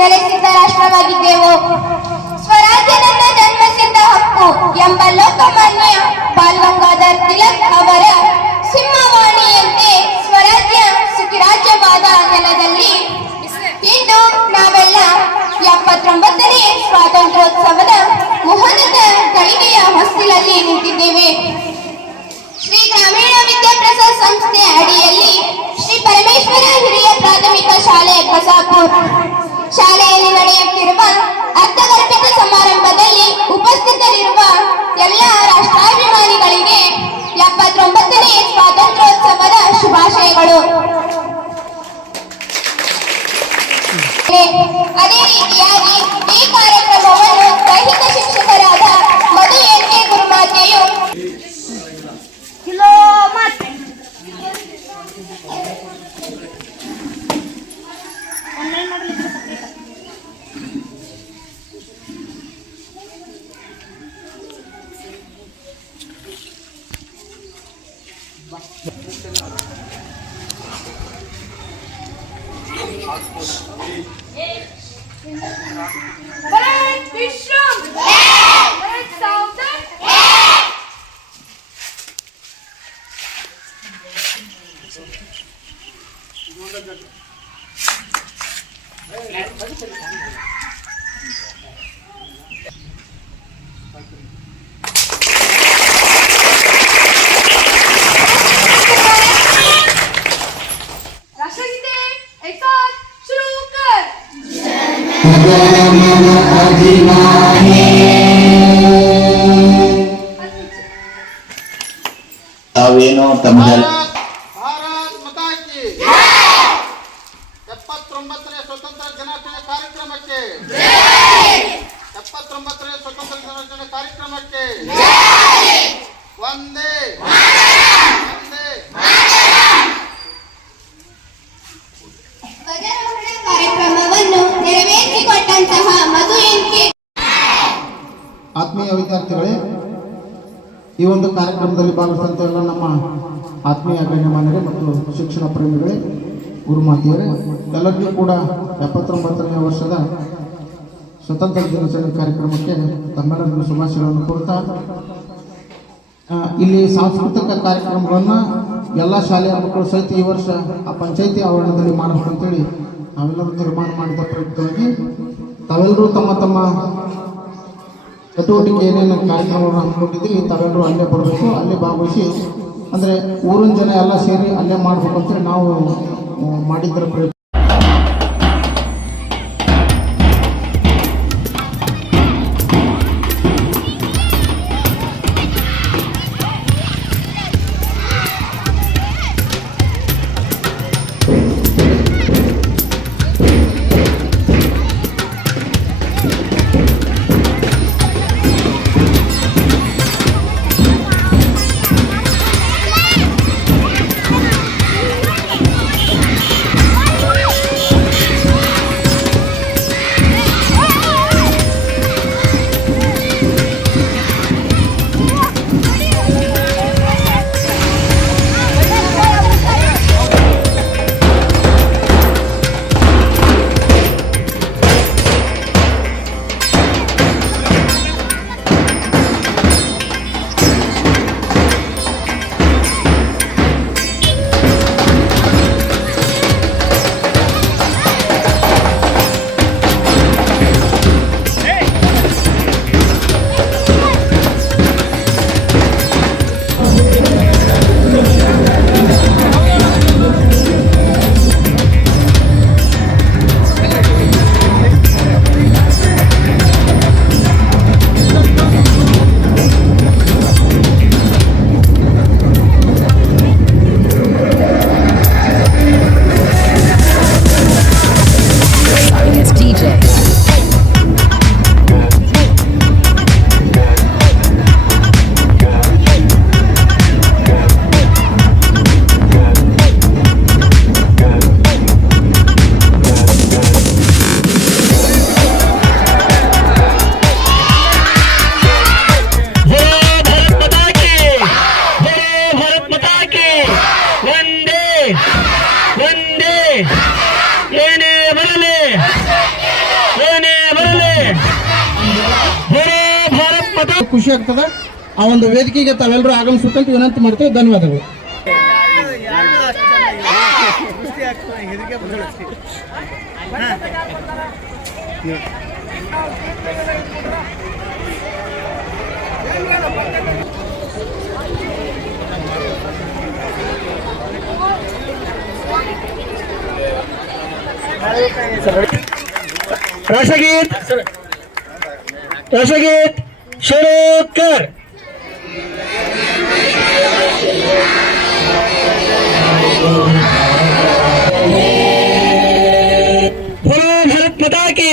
ನೆಲೆಸಿದ್ದ ರಾಷ್ಟ್ರವಾಗಿದ್ದೆವು. ಸ್ವರಾಜ್ಯ ನನ್ನ ಜನ್ಮಸಿದ್ಧ ಹಕ್ಕು ಎಂಬ ಲೋಕಮಾನ್ಯ ಬಾಲ್ ಗಂಗಾಧರ್ ತಿಲಕ್ ಅವರ ಸಿಂಹವಾಣಿಯಂತೆ ಸ್ವರಾಜ್ಯ ಸುಖಿರಾಜ್ಯವಾದ ನೆಲದಲ್ಲಿ ಇಂದು ನಾವೆಲ್ಲ 79ನೇ ಸ್ವಾತಂತ್ರ್ಯೋತ್ಸವದ ಮಹೋನ್ನತ ಗಳಿಗೆಯ ಹೊಸ್ತಿಲಲ್ಲಿ ನಿಂತಿದ್ದೇವೆ. ಶ್ರೀ ಗ್ರಾಮೀಣ ವಿದ್ಯಾಪ್ರಸಾದ್ ಸಂಸ್ಥೆ ಅಡಿಯಲ್ಲಿ ಶ್ರೀ ಪರಮೇಶ್ವರ ಹಿರಿಯ ಪ್ರಾಥಮಿಕ ಶಾಲೆ ಬಸಾಪುರ್ ಶಾಲೆಯಲ್ಲಿ ನಡೆಯುತ್ತಿರುವ ಅರ್ಥಗರ್ಭಿತ ಸಮಾರಂಭದಲ್ಲಿ ಉಪಸ್ಥಿತರಿರುವ ಎಲ್ಲ ರಾಷ್ಟ್ರಾಭಿಮಾನಿಗಳಿಗೆ 79ನೇ ಸ್ವಾತಂತ್ರ್ಯೋತ್ಸವದ ಶುಭಾಶಯಗಳು. ಅದೇ ರೀತಿಯಾಗಿ ಈ ಕಾರ್ಯಕ್ರಮವನ್ನು ದೈಹಿಕ ಶಿಕ್ಷಕರಾದ ಮಧು ಎನ್.ಕೆ. ಗುರುಮಾತೆಯು ತಾವೇನೋ ತಮ್ಮ ಭಾರತ್ ಮಾತಾ ಕಿ 79ನೇ ಸ್ವತಂತ್ರ ದಿನಾಚರಣೆ ಕಾರ್ಯಕ್ರಮಕ್ಕೆ 79ನೇ ಸ್ವತಂತ್ರ ದಿನಾಚರಣೆ ಕಾರ್ಯಕ್ರಮಕ್ಕೆ ವಂದೇ ಕಾರ್ಯಕ್ರಮವನ್ನು ನೆರವೇರಿಸಿಕೊಟ್ಟಂತಹ ಮಧು ಎನ್.ಕೆ. ಆತ್ಮೀಯ ವಿದ್ಯಾರ್ಥಿಗಳೇ, ಈ ಒಂದು ಕಾರ್ಯಕ್ರಮದಲ್ಲಿ ಭಾಗವಹಿಸಿದಂಥ ಎಲ್ಲ ನಮ್ಮ ಆತ್ಮೀಯ ಗಣ್ಯಮಾನ್ಯರೇ ಮತ್ತು ಶಿಕ್ಷಣ ಪ್ರೇಮಿಗಳೇ, ಗುರುಮಾತೆಯರೇ, ಎಲ್ಲರಿಗೂ ಕೂಡ 79ನೇ ವರ್ಷದ ಸ್ವತಂತ್ರ ದಿನಾಚರಣೆ ಕಾರ್ಯಕ್ರಮಕ್ಕೆ ತಮ್ಮೆಲ್ಲರಿಗೂ ಶುಭಾಶಯಗಳನ್ನು ಕೋರುತ್ತಾ, ಇಲ್ಲಿ ಸಾಂಸ್ಕೃತಿಕ ಕಾರ್ಯಕ್ರಮಗಳನ್ನು ಎಲ್ಲ ಶಾಲೆಯ ಮಕ್ಕಳು ಸಹಿತ ಈ ವರ್ಷ ಆ ಪಂಚಾಯಿತಿ ಆವರಣದಲ್ಲಿ ಮಾಡಬೇಕು ಅಂತೇಳಿ ನಾವೆಲ್ಲರೂ ತೀರ್ಮಾನ ಮಾಡಿದ ಪ್ರಯುಕ್ತವಾಗಿ ತಾವೆಲ್ಲರೂ ತಮ್ಮ ತಮ್ಮ ಚಟುವಟಿಕೆ ಏನೇನು ಕಾರ್ಯಕ್ರಮವನ್ನು ಹಮ್ಮಿಕೊಂಡಿದ್ದೀವಿ ತಾವೆಲ್ಲರೂ ಅಲ್ಲೇ ಬರಬೇಕು, ಅಲ್ಲೇ ಭಾಗವಹಿಸಿ, ಅಂದರೆ ಊರಿನ ಜನ ಎಲ್ಲ ಸೇರಿ ಅಲ್ಲೇ ಮಾಡಬೇಕು ಅಂತೇಳಿ ನಾವು ಮಾಡಿದ್ದರ ಪ್ರಯತ್ನ. ಏನೇ ಬರಲಿ ಖುಷಿ ಆಗ್ತದೆ. ಆ ಒಂದು ವೇದಿಕೆಗೆ ತಾವೆಲ್ಲರೂ ಆಗಮಿಸುತ್ತಂತ ವಿನಂತಿ ಮಾಡ್ತೇವೆ. ಧನ್ಯವಾದಗಳು. राष्ट्रगीत शुरू कर. बोलो भारत माता की,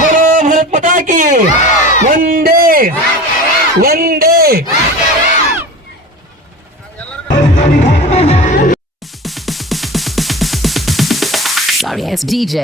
बोलो भारत माता की. वंदे वंदे. Sorry ass DJ.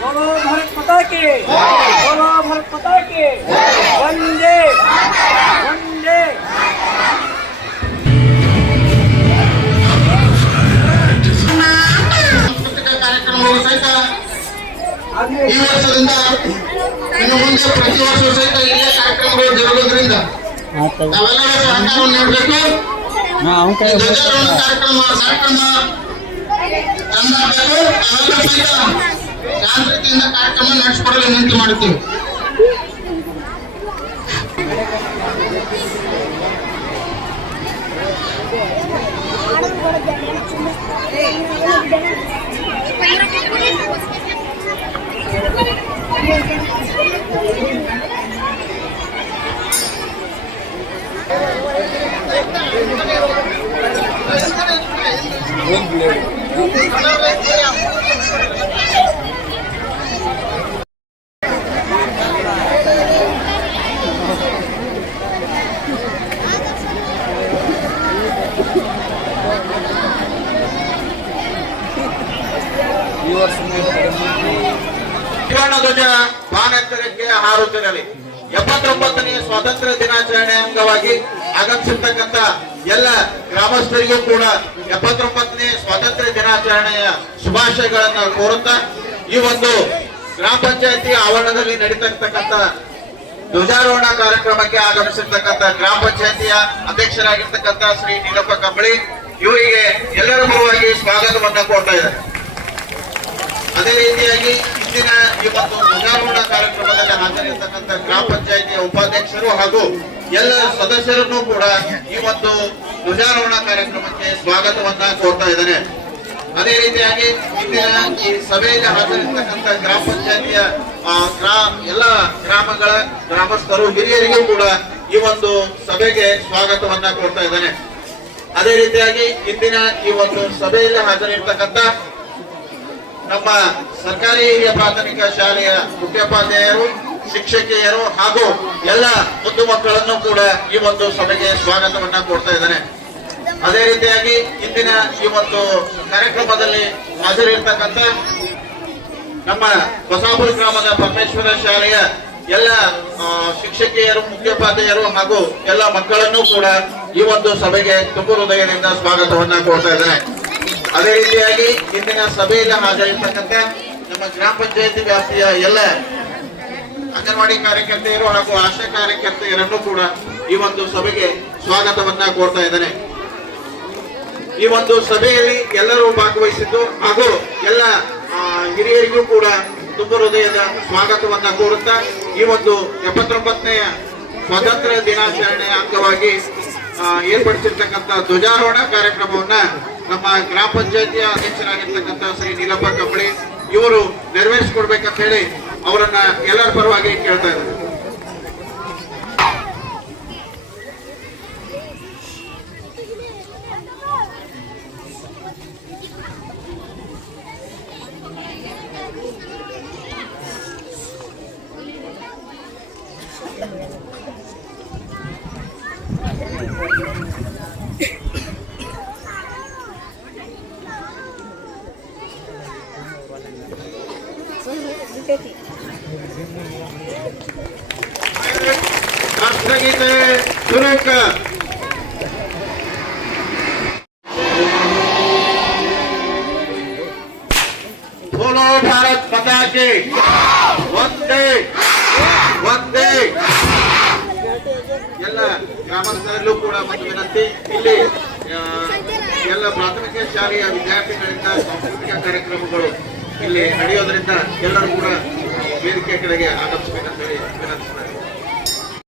बोलो भारत माता की. वंदे वंदे. ಕಾರ್ಯಕ್ರಮಗಳು ಸಹಿತ ಈ ವರ್ಷದಿಂದ ಇನ್ನು ಮುಂದೆ ಪ್ರತಿ ವರ್ಷ ಸಹಿತ ಇಲ್ಲೇ ಕಾರ್ಯಕ್ರಮಗಳು ಜರುಗೋದ್ರಿಂದ ನಾವೆಲ್ಲರೂ ಸಹಕಾರವನ್ನು ನೀಡಬೇಕು. ಧ್ವಜಾರೋಹಣ ಕಾರ್ಯಕ್ರಮ ಚಂದಾಗಬೇಕು. ನಾವೆಲ್ಲರೂ ಸಹಿತ ಶಾಂತಿಯಿಂದ ಕಾರ್ಯಕ್ರಮ ನಡೆಸಿಕೊಡಲು ವಿನಂತಿ ಮಾಡುತ್ತೀವಿ. ತ್ರಿವರ್ಣ ಧ್ವಜ ಬಾನೆತ್ತರಕ್ಕೆ ಹಾರುತ್ತಿರಲಿ. 79ನೇ ಸ್ವಾತಂತ್ರ್ಯ ದಿನಾಚರಣೆ ಅಂಗವಾಗಿ ಆಗಮಿಸಿರ್ತಕ್ಕಂಥ ಎಲ್ಲ ಗ್ರಾಮಸ್ಥರಿಗೂ ಕೂಡ 79ನೇ ಸ್ವಾತಂತ್ರ್ಯ ದಿನಾಚರಣೆಯ ಶುಭಾಶಯಗಳನ್ನು ಕೋರುತ್ತಾ ಈ ಒಂದು ಗ್ರಾಮ ಪಂಚಾಯತಿ ಆವರಣದಲ್ಲಿ ನಡೀತಕ್ಕಂಥ ಧ್ವಜಾರೋಹಣ ಕಾರ್ಯಕ್ರಮಕ್ಕೆ ಆಗಮಿಸಿರ್ತಕ್ಕಂಥ ಗ್ರಾಮ ಪಂಚಾಯತಿಯ ಅಧ್ಯಕ್ಷರಾಗಿರ್ತಕ್ಕಂಥ ಶ್ರೀ ನೀಲಪ್ಪ ಕಂಬಳಿ ಇವರಿಗೆ ಎಲ್ಲರ ಪರವಾಗಿ ಸ್ವಾಗತವನ್ನ ಕೊಡ್ತಾ ಇದ್ದಾರೆ. ಅದೇ ರೀತಿಯಾಗಿ ಇಂದಿನ ಈ ಒಂದು ಧ್ವಜಾರೋಹಣ ಕಾರ್ಯಕ್ರಮದಲ್ಲಿ ಹಾಜರಿರ್ತಕ್ಕಂಥ ಗ್ರಾಮ ಪಂಚಾಯಿತಿಯ ಉಪಾಧ್ಯಕ್ಷರು ಹಾಗೂ ಎಲ್ಲ ಸದಸ್ಯರನ್ನು ಕೂಡ ಈ ಒಂದು ಧ್ವಜಾರೋಹಣ ಕಾರ್ಯಕ್ರಮಕ್ಕೆ ಸ್ವಾಗತವನ್ನ ಕೋರ್ತಾ ಇದ್ದೇನೆ. ಅದೇ ರೀತಿಯಾಗಿ ಇಂದಿನ ಈ ಸಭೆಯಲ್ಲಿ ಹಾಜರಿರ್ತಕ್ಕಂಥ ಗ್ರಾಮ ಪಂಚಾಯಿತಿಯ ಎಲ್ಲ ಗ್ರಾಮಗಳ ಗ್ರಾಮಸ್ಥರು ಹಿರಿಯರಿಗೂ ಕೂಡ ಈ ಒಂದು ಸಭೆಗೆ ಸ್ವಾಗತವನ್ನ ಕೋರ್ತಾ ಇದ್ದೇನೆ. ಅದೇ ರೀತಿಯಾಗಿ ಇಂದಿನ ಈ ಒಂದು ಸಭೆಯಲ್ಲಿ ಹಾಜರಿರ್ತಕ್ಕಂಥ ನಮ್ಮ ಸರ್ಕಾರಿ ಹಿರಿಯ ಪ್ರಾಥಮಿಕ ಶಾಲೆಯ ಮುಖ್ಯೋಪಾಧ್ಯಾಯರು, ಶಿಕ್ಷಕಿಯರು ಹಾಗೂ ಎಲ್ಲ ಮುದ್ದು ಮಕ್ಕಳನ್ನು ಕೂಡ ಈ ಒಂದು ಸಭೆಗೆ ಸ್ವಾಗತವನ್ನ ಕೋರ್ತಾ ಇದ್ದೇನೆ. ಅದೇ ರೀತಿಯಾಗಿ ಇಂದಿನ ಈ ಒಂದು ಕಾರ್ಯಕ್ರಮದಲ್ಲಿ ಹಾಜರಿರ್ತಕ್ಕಂಥ ನಮ್ಮ ಹೊಸಾಪುರ ಗ್ರಾಮದ ಪರಮೇಶ್ವರ ಶಾಲೆಯ ಎಲ್ಲ ಶಿಕ್ಷಕಿಯರು, ಮುಖ್ಯೋಪಾಧ್ಯಾಯರು ಹಾಗೂ ಎಲ್ಲ ಮಕ್ಕಳನ್ನು ಕೂಡ ಈ ಒಂದು ಸಭೆಗೆ ತುಂಬು ಹೃದಯದಿಂದ ಸ್ವಾಗತವನ್ನ ಕೋರ್ತಾ ಇದ್ದೇನೆ. ಅದೇ ರೀತಿಯಾಗಿ ಇಂದಿನ ಸಭೆಯಲ್ಲಿ ಹಾಜರಿರ್ತಕ್ಕಂಥ ನಮ್ಮ ಗ್ರಾಮ ಪಂಚಾಯತಿ ವ್ಯಾಪ್ತಿಯ ಎಲ್ಲ ಅಂಗನವಾಡಿ ಕಾರ್ಯಕರ್ತೆಯರು ಹಾಗೂ ಆಶಾ ಕಾರ್ಯಕರ್ತೆಯರನ್ನು ಕೂಡ ಈ ಒಂದು ಸಭೆಗೆ ಸ್ವಾಗತವನ್ನ ಕೋರ್ತಾ ಇದ್ದೇನೆ. ಈ ಒಂದು ಸಭೆಯಲ್ಲಿ ಎಲ್ಲರೂ ಭಾಗವಹಿಸಿದ್ದು ಹಾಗೂ ಎಲ್ಲ ಹಿರಿಯರಿಗೂ ಕೂಡ ತುಂಬು ಹೃದಯದ ಸ್ವಾಗತವನ್ನ ಕೋರುತ್ತಾ ಈ ಒಂದು 79ನೇ ಸ್ವಾತಂತ್ರ್ಯ ದಿನಾಚರಣೆಯ ಅಂಗವಾಗಿ ಏರ್ಪಡಿಸಿರ್ತಕ್ಕಂಥ ಧ್ವಜಾರೋಹಣ ಕಾರ್ಯಕ್ರಮವನ್ನ ನಮ್ಮ ಗ್ರಾಮ ಪಂಚಾಯತಿಯ ಅಧ್ಯಕ್ಷರಾಗಿರ್ತಕ್ಕಂಥ ಶ್ರೀ ನೀಲಪ್ಪ ಕಂಬಳಿ ಇವರು ನೆರವೇರಿಸಿಕೊಡ್ಬೇಕಂತ ಹೇಳಿ ಅವರನ್ನ ಎಲ್ಲರ ಪರವಾಗಿ ಕೇಳ್ತಾ ಇದ್ದಾರೆ. ರಾಷ್ಟ್ರಗೀತೆ ಸುರೇಖ. बोलो भारत माता की वंदे वंदे. ಎಲ್ಲ ಗ್ರಾಮಸ್ಥರಲ್ಲೂ ಕೂಡ ಒಂದು ವಿನಂತಿ, ಇಲ್ಲಿ ಎಲ್ಲ ಪ್ರಾಥಮಿಕ ಶಾಲೆಯ ವಿದ್ಯಾರ್ಥಿಗಳಿಂದ ಸಾಂಸ್ಕೃತಿಕ ಕಾರ್ಯಕ್ರಮಗಳು ಇಲ್ಲಿ ನಡೆಯೋದ್ರಿಂದ ಎಲ್ಲರೂ ಕೂಡ ವೇದಿಕೆ ಕಡೆಗೆ ಆಗಮಿಸಬೇಕು.